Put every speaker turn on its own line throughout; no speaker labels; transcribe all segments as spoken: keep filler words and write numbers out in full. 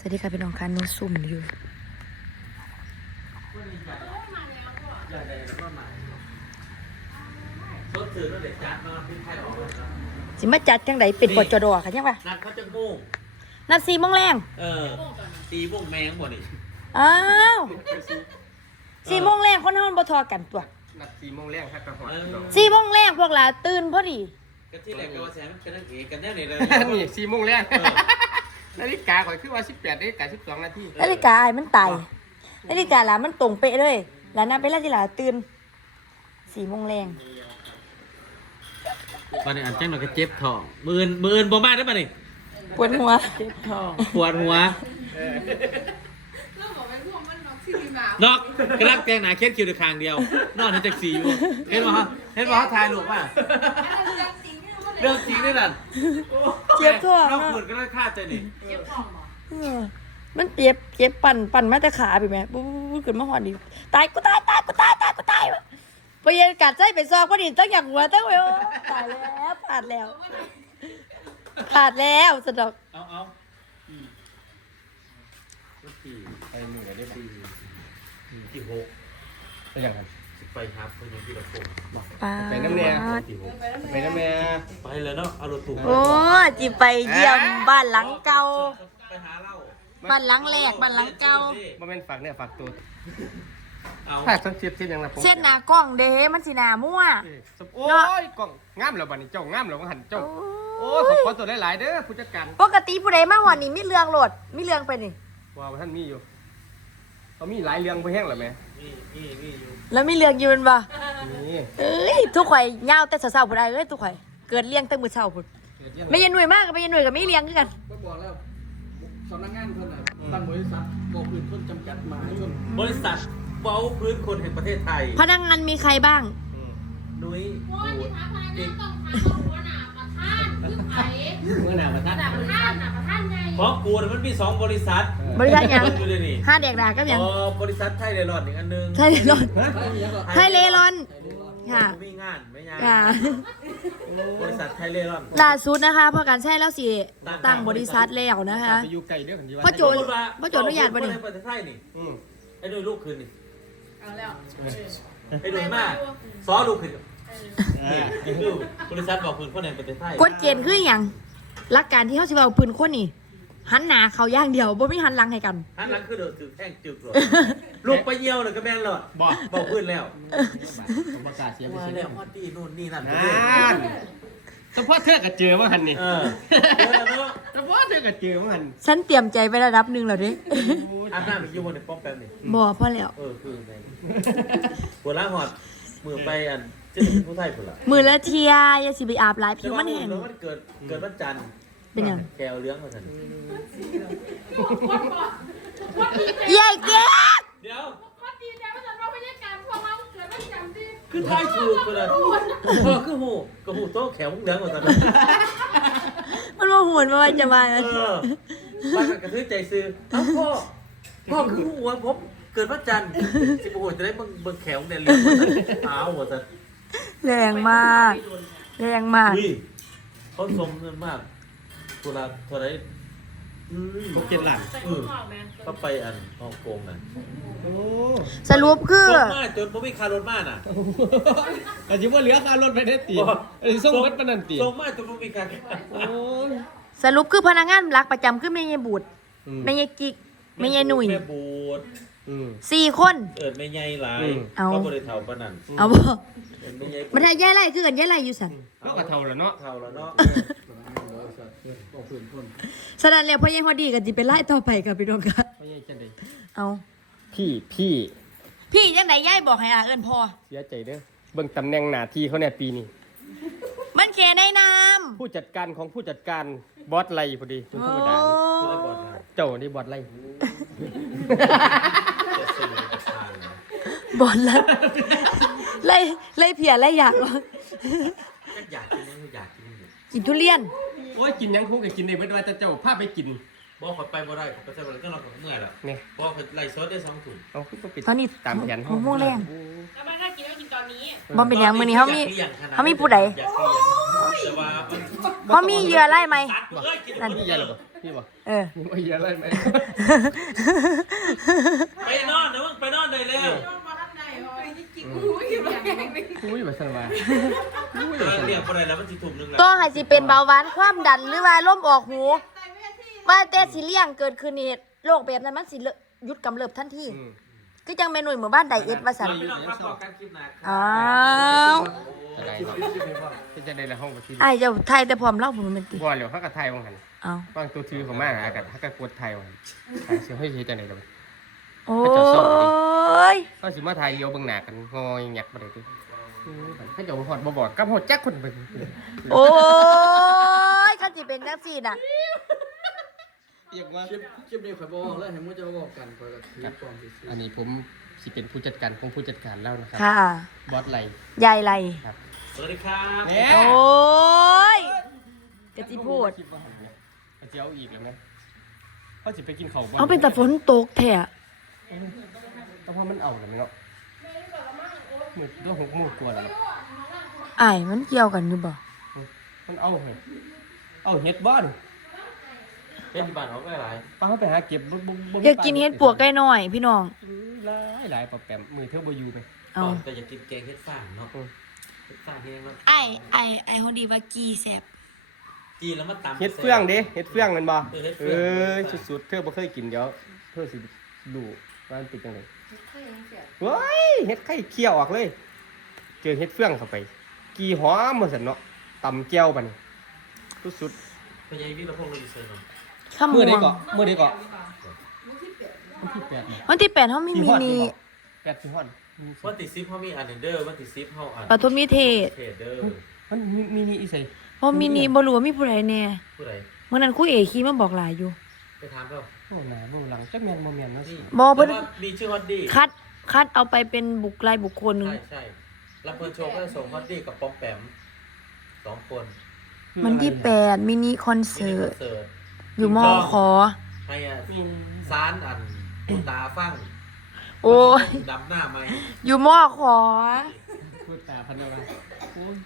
วัสดีค่ะพี่น้องค่ะนูซุ่มอยู่สิมาจัดจังไดเป็นปจดค่ะใช่ปะ
นัดเขาจะมุ่ง
นัดสี่โมงแรง
เออตีมุ่งแมงหมดนี่
อ้าวสี่โมงแรงคนเฮาบ่ทอกันตัว
นัดสี่โมงแรงครับกระหอบ
สี่โมงแรงพวกหลาตื่นพอดี
ก็ที่แรกก็ว่าแซมเป็นนักเอกกันแน่เลย
นี่สี่โมงแรงนาฬิกาข่อยคือว่าสิบแปดนาฬิกาสิบสองนาที
นาฬิกาไอ้มันตายนาฬิกาหลามันตรงเป๊ะเลยหลานำไปแล้วที่หลาตื่นสี่โมงแรง
ตอนนี้อันแจ้งเราก็เจ็บท้องมือนมือนบ่มาได้ป่ะนี่
ปวดหัว
เจ็บท้องปวดหัวน็อกกระลักแตงหนาเคสคิวในคางเดียวนอนในแท็กซี่อยู่เห็นป่ะฮะเห็นป่ะถ่ายรูปป่ะเรื่องจริงนี่นั่น
เจ็บท้อง
น้องปวดก็ได้ฆ่าใจนี่
เจ็บท้องมันเจ็บเจ็บปั่นปั่นมาแต่ขาไปไหมปุ๊บปุ๊บขึ้นมาหอนดิตายกูตายตายกูตายตายกูตายไปเย็นกัดใจไปซอกก็ดิตั้งอย่างหัวตั้งไว้โอ้ตายแล้วผ่านแล้วผ่านแล้วสะดอก
เอาเอา
ไปมือได้ปี
ที่หก
ไปยังไง
ไปครับไปยังที่ละหก
ไปน้ำเนียไปน้ำเนีย
ไปเลยเนาะเอารถถูก
โอ้จีไปเยี่ยมบ้านหลังเก่า
ไปหาเล่า
บ้านหลังแรกบ้านหลังเก่า
บ่แม่นฝากเนี่ยฝากตัว
เอา
ถ้าสังเกตเส้นยังนะผม
เส้นหน้ากล้องเด้มันสีหน้ามั่ว
โอ้ยกล้องงามแล้วบัดนี้เจ้างามแล้วหันเจ้าโอ้ขอขอตัวหลายๆเด้อผู้จัดการ
ปกติผู้ใดมาหอนี่มีเรื่องโหลดมีเรื่องไปนี่
ว้าวท่านมีอยู่เขามีหลายเรื่องไปแห้งหรอแม่
มีมีมีอยู่
แล้วมีเรื่องยืนป่ะ
นี่
เอ้ยทุกข่อยเงาแต่สาวๆผู้ใดเอ้ยทุกข่อยเกิดเลี้ยงตั้งมือเช้าพุ่นไม่ยันหน่วยมากกับไม่ยันหน่วยกับไม่เลี้ยงคือกัน
ก็บอกแล้วสำนักงานเพิ่นน่ะตั้งบริษัทบ่พื้นคนจำกัดหมายคน
บริษัทเบาพื้นคนแห่งประเทศไทย
พนักงานมีใครบ้าง
นุ้ย
ที่ถามพนักงานต้องถามหัวหน้าประธานคือไผ
หัวหน้าประธาน
ประธานน่ะประธานใหญ่
เพราะกูมันมีสองบริษัท
บริษัทยังห้าเด็กด่าก็ยัง
อ๋อบริษัทไทยเรลอนอีกอันนึง
ไทยเรลอนไทยเรลอนค่ะ
มีงานไม่งาน
ค่ะ
บริษัทไทยเรลอน
ล่าสุดนะคะพอการใช้แล้วสิตั้งบริษัทแล้วนะคะพ่อโจพ่อโจอนุญาตบ่นี่
ประเทศไทยนี่ไอ้ด้วยลูกคืนนี่
เอาแล้ว
ไอ้ด้วยมากซอลูกคืนนี่บริษัทบอกคืนคนแห่งประเทศไทย
กฎเกณฑ์คืออย่างหลักการที่เขาสิเอาปืนคนนี่หันหน้าเขาย่างเดียวบ่มีหันหลังให้กัน
หันหลังคือเดือดถือแท่งจึกหรอลูกไปเยี่ยวเลยก็แม่นหรอบอกบอกพื้นแล้ว
ประกาศเสียไป
ว่า
เสีย
แล้วพอดีนู่นนี่นั่น
เฉพาะเธอก็เจอว่าหันนี่
เออ
เฉพาะเธอก็เจอว่าหัน
ฉันเตรียมใจไประดับหนึ่งแล้วดิ
อาบน้ำอยู่บนในป้อมแป๊บนี่
บ่พอแล้ว
เออคือไงหัวล้างหอดมือไปอันเจ้าผู้ไทยคนละ
มือละเทียอย่าสิไปอาบหลายผิวมันแห้ง
แล้วมันเกิดเกิดวันจันทร์
เป็นยัง
แกวเลี้ยงมาสัน
ใหญ่เก๊ก
เดี๋ยว
คนดีใจว่าจะเราบรรยากาศพวกเราเกิดวันจันทร์ที่
คือไทยชูกันเลยพ่อคือหูกระหูโต๊ะแขวเลี้ยงมาสัน
มันมาหุ่นมาไว้จะมา
เออบ้านกระทืบใจซื้ออ้าวพ่อพ่อคือหัวผมเกิดวันจันทร์สิบหัวจะได้เบิ่งเบิ่งแขวเนี่ยเลี้ยงมาสันอ้าวหัวสัน
แรงมากแรงมาก
เขาสมเงินมากตัวละเท่าไร
เขาเก็บหลัง
เขาไปอันฮ่องกงนะ
สรุปคือ
รถมาจนผมไม่คารถมาน่ะ
แต่จิว่าเหลือคารถไปได้ตีส่งรถปนันตี
ส่งมาจนผมไม่คาร
สรุปคือพนักงานรักประจำคือแม่ยายบูดแม่ยายกิ๊กแม่ยายหนุ่ย
แม่บูด
สี่คน
เอิดแม่ใหญ่หลายก็บริเทาปนัน
เอาบ่มันได้ย่ายไรคือกันย่ายไรอยู่สัน
ก็กระเทาแล้วเนาะ
เทาแล้วเนาะ
ฉะนั้นแล้วพ่อใหญ่ฮอดดีกันจิเป็นไล่ต่อไปกับพี่น้องค่ะ
พ่อใหญ่จังได๋
เอา
พี่พี่
พี่จังได๋ยายบอกให้อาเอิ้นพ่อ
เสียใจเด้อเบิ่งตำแหน่งหน้าที่เขาเนี่ยปีนี้
มันแค่ในนาม
ผู้จัดการของผู้จัดการบอสไล่พอดีคุณธรรมดาเจ้านี่บอสไล่
บอสไล่ไล่ไล่เพียไล่อยาก
อยากกินยังอยากกิน
กินทุเรียน
โอ้ยกินยังคงก็กินได้เบิดว่าแต่เจ้าพาไปกิน
บอกเขาไปบ่ได้ไปใส่บ่ได้ก็รอเมื่อยแล้วนี่บอกเขาไล่ซอสได้สองถุง
เอาคือบ่ปิด
ตอนนี้
ตามแผน
เฮาโมงแรง
แล้วมันถ้ากินก็กินตอนนี้
บ่เป็นหยังมื้อนี้เฮามีเฮามีผู้ใด
แต่ว่า
เฮามีเหยื่อไล่มั้ย
นั่นมีเหยื่อหรอบ่นี่บ่
เออ
นี่บ่เหี้ยอะไรไหม
ไปนอนนะมึงไปนอนได้แล้ว
อุ้ยบ่สบายอุ้ย
เออเรียกอะไรแล้วมันสิถุงนึงแหละ
ก็ให้สิเป็นเบาหวานความดันหรือว่าลมออกหู ว่าแต่สิเลี่ยงเกิดขึ้นนี่โรคแบบนั้นมันสิหยุดกำเริบทันทีก็จังเมนูหมู่บ้านไดเอทว่าซั่น
พี่น้องครับบอกกันคลิปหน้าครับ
อ้าว
อะไรเนาะที่จะได้ในห้องบ่ที
ไอ้เจ้าไทยแต่พร้อมเล่าบ่แม่นติ
บ่แล้วเฮาก็ไทยว่าหั่น
เอา
บางตัวถือเขามากอะกับถ้าก็กดไทยว่าไทยสิเฮ้ยเฮ็ดจังได๋ดอก
โอ้ย
เขาสิมาไทยเลียวเบิ่งหน้ากันงอยหยักบ่ได้ติเขาจะฮอดบ่บอดกับฮอดจักคนเบิ่ง
โอ้ยคันสิเป็นจังซี่น่ะ
เรียกว่า
คลิปคลิปนี้ข่อยบอกแล้วเห็นว่าจะบอกกันข่อยก็ถือความซื่อ
อันนี้ผมสิเป็นผู้จัดการของผู้จัดการแล้วนะครับ
ค่ะ
บอสไหล
ยายไร
ครับ
สวัสดีครับ
แหน่
โอ้ยกะสิพูด
คิว่าหั่นเนี่ยเอาสิเอาอีกแล้วไหมเขาสิไปกินข้าวบ่
เอาเป็นแต่ฝนตกแท้
แต่ว่ามันเอาแล้วไหมเนาะมืดด้วยหกโมงกว่าแล้วเนาะ
อ้ายมันเกี่ยวกันอยู่บ่
มันเอาเหรอเอาเฮ็ดบ้าน
เป็นบ้านของหลาย
ป้าเขาไปหาเก็บบ่บ่บ่มี
อยากกินเฮ็ดปวกไก่น้อย พี่น้อง
หลายหลายปะแปมมือเธอบ่อยู่ไป
ๆ
เอา
ก่อนแต่อยากกินแกงเฮ็ดฟางเนาะเฮ็ดฟางเฮ็ดมัน
ไอ้ไอ้ไอ้ฮอดีว่ากีแซ่บ
จีนแล้วมันตำ
เฮ็ดเฟื่องเด้เฮ็ดเฟื่องแม่นบ่
เออเฮ็ด
เอ
เฟื่อง
อสุดๆเธอบ่เคยกินเดี๋ยวเธอสิดูว่ามันเป็นจังไดเว้ยเฮ็ดไข่เคี่ยวออกเลย เจอเฮ็ดเฟื่องเข้าไป กี่หอมมาซั่นเนาะตำแก้วบัดนี้สุด
พยายวิรพงษ์เราอยู่เซอร์เนาะ
ข้าว
ๆ
หม
มื้อ
ว
ใด
ง
ก็มื้อใดก็วันที่แปดนี่
วันที่แปดเฮามีมินิ
แปดสิฮอด
วันที่สิบเขามีอันเดอร์วันที่สิบเขาอัน
ปฐมนิเทศ
เทเดอร์
มันมีมีนี่อีไส
เพราะมินิบ่รู้ว่ามีผู้ใดแน่
ผู้ใด
เมื่อนั้นครูเอขี่มาบอกหลายอยู่
ไปถามเขา
โอ้หน้าบ่หลังจักแม่นบ่แม่นเนาะสิ
บ่เพิ่น
แต่ว่ามีชื่อฮอตดี้
คัดคัดเอาไปเป็นบุคลายบุคคล
ใช่ใช่ลำเพลินโชว์ก็จะส่งฮอตดี้กับปอมแปมสองคน
มันที่แปดมินิคอน
มิ
เสิ
นิค
ร์
อ
ต
นเสิร์ต
อยู่มอขอ
ให้อ่ะ
มี
ซานอันคุณตาฟัง
โอ้ย
ดำหน้าไหม
อยู่มอขอ
พูดตาพันว่าโอ้ยว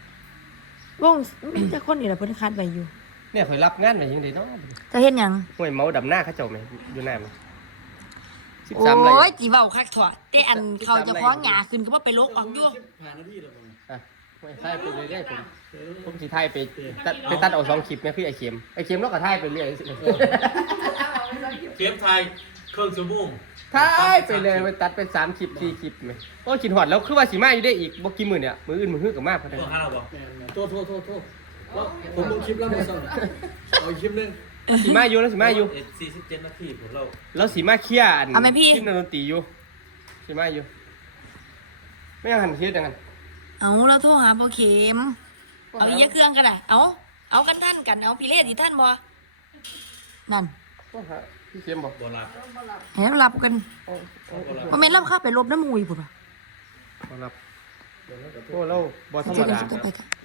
งมีแต่คนนี่แหละเพิ่นคัดไว้อยู่
เนี่ยข่อยรับงานไว้ยังไดเนาะ
จะเฮ็ดหยัง
ห้วยเมาดำหน้าเขาเจ้าไหมอยู่หน้ามั้ยสิบ
โอ้
สามไร่
ยจีเว้าคักถั่วแต่อันเขาจะคล้องหงาขึ้นก็บ่ไปลกออกอยู่
ๆผ่านหน้าที่แล้วบ่
อ่ะห้วยไทยไปเรื่อยๆผมผมสิไทยไปตัดไปตัดเอาสองคลิปแม่คือไอ้เข็มไอ้เข็มเราก็ไทยไปเรื่อย
เกมไทยเครื่องชั่วโมง
ไทยไปเลยไปตัดเป็นสามคลิปสี่คลิปไหมโอ้ยกินหอดแล้วคือว่าสิมาอยู่ได้อีกบ่กี่มื้อเนี่ยมื้ออื่นมื้อฮื้อก็มาพอดี
ตัวห้าเราบอก
แม่นๆโทษโทษโทษโทษแล้วผมลงคลิปแล้วมื้อเช้าน่ะเอาอีกคลิปหนึง
สิมาอยู่แล้วสิมาอยู่
เอ็ดสี่สิบเจ็ดนาทีผมเรา
แล้วสิมาเคลียร์อัน
เอาไหมพี่
คลิปนักดนตรีอยู่สิมาอยู่ไม่เอาหันเฮ็ดจังกัน
เอาแล้วโทรหาบ่เข็ม เอาอีกเครื่องกันน่ะเอาเอากันท่านกันเอาพี่เลศอีท่านบ่นั่น
ต้องหาพี่เข็มบอก
โบราณ
ให้เรารับกัน
เอาเอา
บ่แม่นรับค่าไปลบน้ำมูยพุ่นว่ะ
เอารับโอ้เราบ่ธรรม
เจอกัน
ดา
จะไปกัน